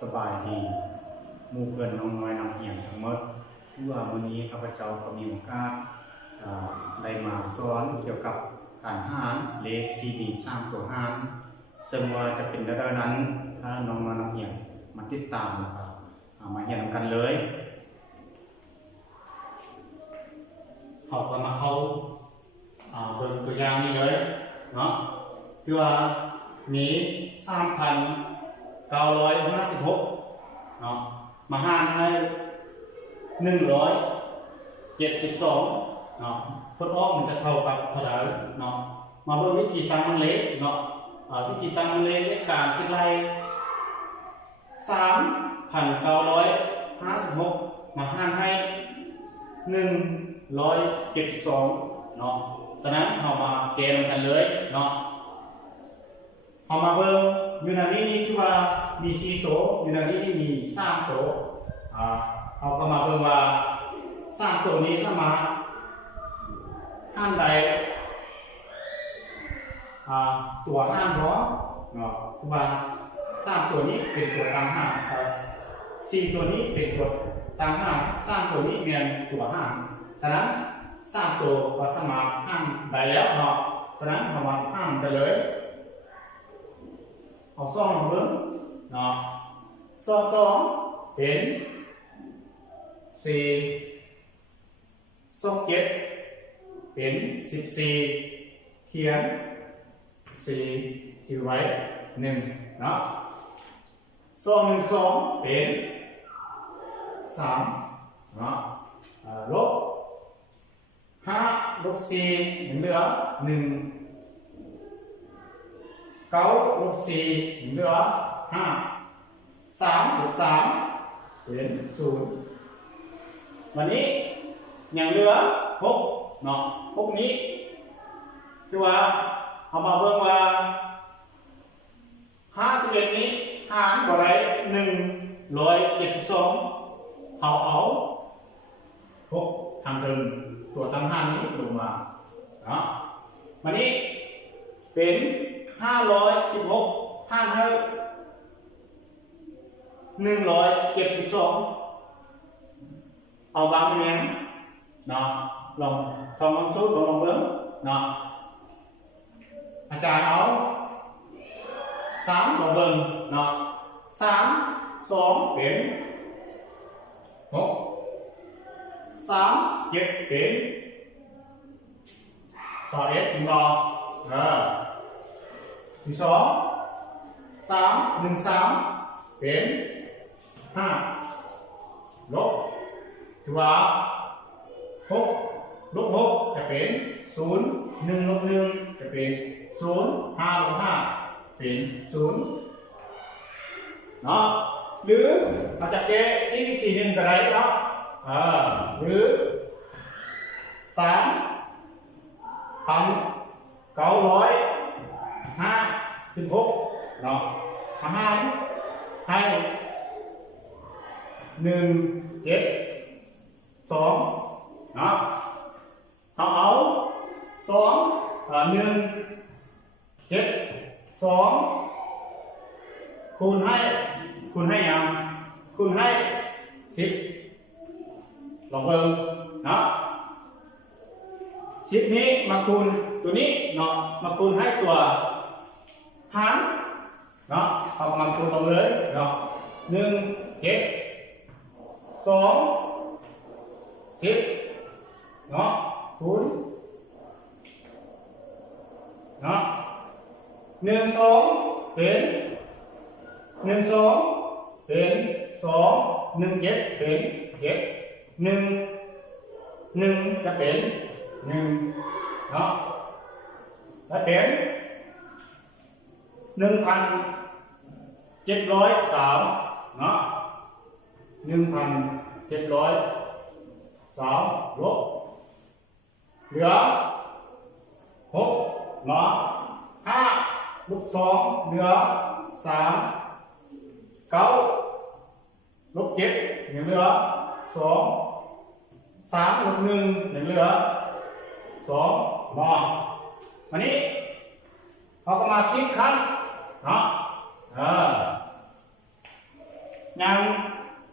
สบายดีหมู่เพื่อนน้องน้อยนำเหียงทั้งหมดที่ว่าวันนี้ข้าพเจ้าก็มีโอกาสได้มาสอนเกี่ยวกับการหารเลขที่มีสร้างตัวหารซึ่งว่าจะเป็นระดับนั้นถ้าน้องน้อยนำเหียงมาติดตามนะครับมาเรียนกันเลยเขาก็มาเข้าเบิ่งตัวอย่างนี้เลยเนาะคือว่ามี3,956เนาะมาหารให้172เนาะผลออกมันจะเท่ากับเท่าไหร่เนาะมาเบิ่งวิธีตั้งมันเลขเนาะวิธีตั้งมันเลขในการคิดไล่3,956มาหารให้172เนาะฉะนั้นเรามาเกณฑ์กันเลยเนาะเรามาเบิ่งอยู่ในนี้ที่ว่ามี4ตัวอยู่ในนี้มี3ตัวเราก็มาเบิ่งว่า3ตัวนี้สามารถหารได้ตัวหารบ่เนาะคือว่า3ตัวนี้เป็นตัวตั้งหาร4ตัวนี้เป็นตัวตั้งหาร3ตัวนี้เป็นตัวหารฉะนั้น3ตัวก็สามารถหารได้แล้วเนาะฉะนั้นเรามาหารกันเลยเอา2มาเบิ่งเนาะ2เป็น4 2 7เป็น14เขียน4ที่ไว้1เนาะ2เป็น3เนาะลบ5ลบ4เหลือ1 9ลบ4เหลือ5 3ลบ3เป็น0วันนี้ยังเหลือ6เนาะ6นี้คือว่าเอามาเบิ่งว่า51นี้หารบ่ได้172เอา6ทางเดินตัวตั้งหารนี้ลงมาเนาะวันนี้เป็น516หารให้172เอาบางแม่นเนาะลองทองลองสูตรลองเบิ่งเนาะอาจารย์เอา3ลองเบิ่งเนาะ3 2เป็น6 3 7เป็น21ถึงบ่ที่2 3 1 3เป็น5ลบถือว่า6ลบ6จะเป็น0 1ลบ1จะเป็น0 5ลบ5เป็น0เนาะหรืออาจจะแก้อีกวิธีหนึ่งก็ได้เนาะหรือ3,956เนาะหารให้172เนาะเอา1 7 2คูณให้ยังคูณให้10ลองเบิ่งเนาะ10นี้มาคูณตัวนี้เนาะมาคูณให้ตัวหารเนาะเอากำลังคูณลงเลยเนาะ1 7 2 10เนาะคูณเนาะ1 2เป็น1 2เป็น2 1 7เป็น7 1 จะเป็น1เนาะและเป็น1,703เนาะ1,703ลบเหลือ6เนาะ5ลบ2เหลือ3 9ลบ7ยังเหลือ2 3ลบ1ยังเหลือ2เนาะวันนี้เราก็มาคิดขั้นเนาะ ยัง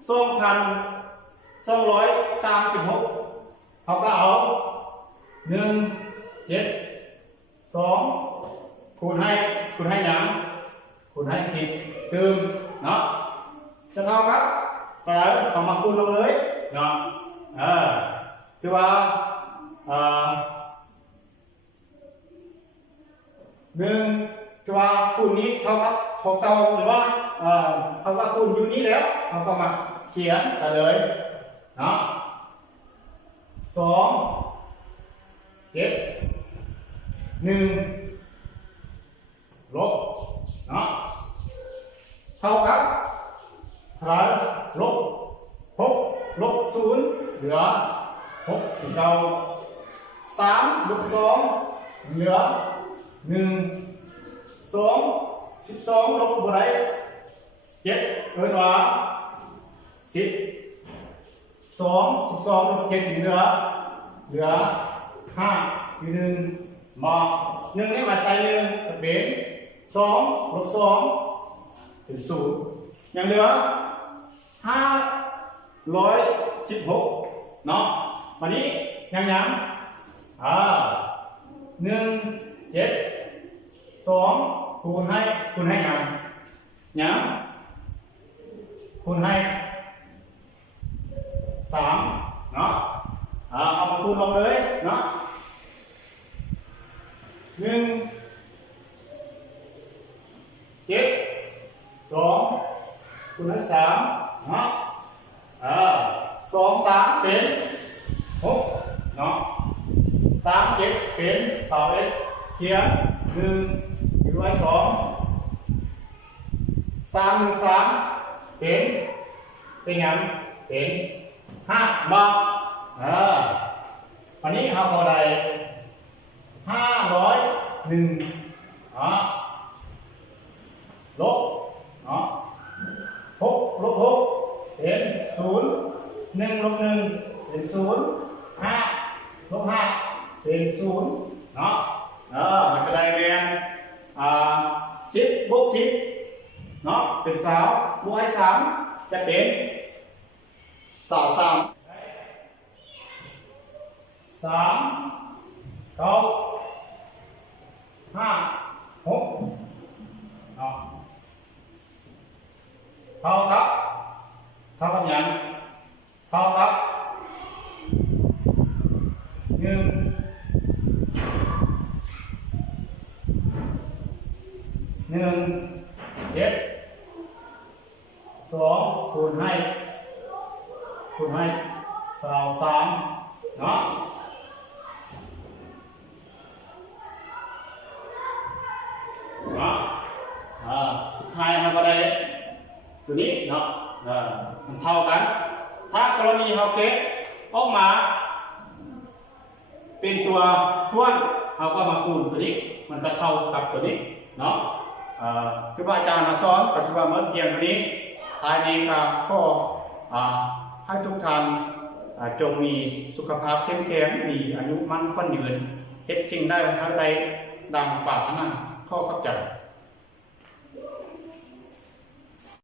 2,236เขาก็เอา172คูณให้ยังคูณให้10เติมเนาะจะเท่ากับแล้วเอามาคูณลงเลยเนาะคือว่าคือว่าคูณนี้เท่ากับ6เท่าหรือว่าเท่ากับคูณอยู่นี้แล้วเราก็มาเขียนเฉลยเนาะ2 7 1ลบเนาะเท่ากับเท่าไหร่ลบ6ลบ0เหลือ6ถึงเรา3ลบ2เหลือ1 2 12ลบอะไร7เกินว่า10 12ลบ7เหลือ5คือ1มา1นี่มาใส่1เป็น2ลบ2ถึง0ยังเหลือ516เนาะวันนี้ยัง1 7 2คูณให้ยังคูณให้3เนาะเอามาคูณลงเลยเนาะ1 7 2คูณให้3เนาะ2 3เป็น6เนาะ3 7เป็น21เขียน1อยู่ไว้2 3 1 3เป็นยังเป็น5มาอันนี้เราพอได้501ลบ6ลบ6เป็น0 1ลบ1เป็น0 5ลบ5เป็น0เนาะมันก็ได้เรียน10บวก10เนาะเป็น3บวกให้3จะเป็น3 9 5 6เนาะเท่ากับยังเท่ากับ1 7 2คูณให้3เนาะสุดท้ายเราก็ได้ตัวนี้เนาะมันเท่ากันถ้ากรณีเราเก็บออกมาเป็นตัวทวนเราก็มาคูณตัวนี้มันก็เท่ากับตัวนี้เนาะคือว่าอาจารย์มาสอนปัจจุบันเมื่อเพียงตัวนี้ท้ายนี้ครับข้อให้ทุกท่านจงมีสุขภาพเข้มแข็งมีอายุมั่นขวัญยืนเฮ็ดสิ่งได้ทั้งใดดังปรารถนาข้อเข้าใจ